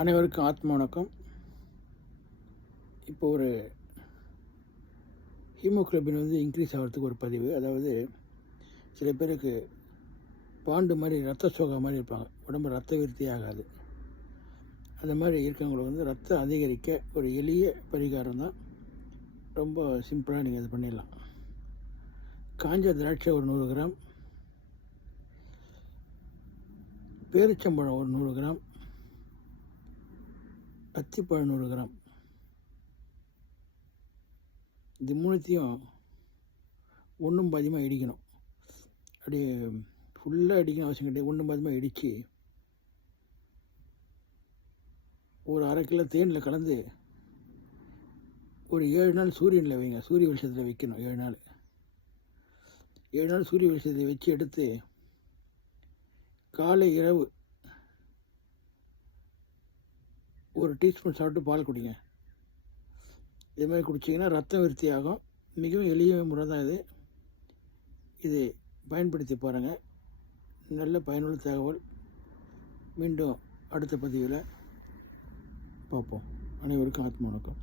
அனைவருக்கும் ஆத்ம வணக்கம். இப்போ ஒரு ஹீமோக்ளோபின் வந்து இன்க்ரீஸ் ஆகிறதுக்கு ஒரு பதிவு. அதாவது சில பேருக்கு பாண்டு மாதிரி ரத்த சோகம் மாதிரி இருப்பாங்க. உடம்பு ரத்த விருத்தி ஆகாது. அந்த மாதிரி இருக்கவங்களுக்கு வந்து ரத்தம் அதிகரிக்க ஒரு எளிய பரிகாரம் தான். ரொம்ப சிம்பிளாக நீங்கள் இது பண்ணிடலாம். காஞ்ச திராட்சை ஒரு நூறு கிராம். பேரிச்சம்பழம் ஒரு நூறு கிராம். அத்திப்பழம் நூறு கிராம். இது மூணுத்தையும் ஒன்றும் பாதியமாக இடிக்கணும். அப்படியே ஃபுல்லாக அடிக்கணும் அவசியம் கிடையாது. ஒன்றும் பாதியமாக இடித்து ஒரு அரை கிலோ தேனில் கலந்து ஒரு ஏழு நாள் சூரியனில் வைங்க. சூரிய வெளிச்சத்தில் வைக்கணும் ஏழு நாள். ஏழு நாள் சூரிய வெளிச்சத்தில் வச்சு எடுத்து காலை இரவு ஒரு டீஸ்பூன் சாப்பிட்டு பால் குடிங்க. இது மாதிரி குடிச்சிங்கன்னா ரத்தம் விருத்தி ஆகும். மிகவும் எளிய முறை தான் இது. இது பயன்படுத்தி பாருங்கள் நல்ல பயனுள்ள தகவல். மீண்டும் அடுத்த பதிவில் பார்ப்போம். அனைவருக்கும் ஆத்ம வணக்கம்.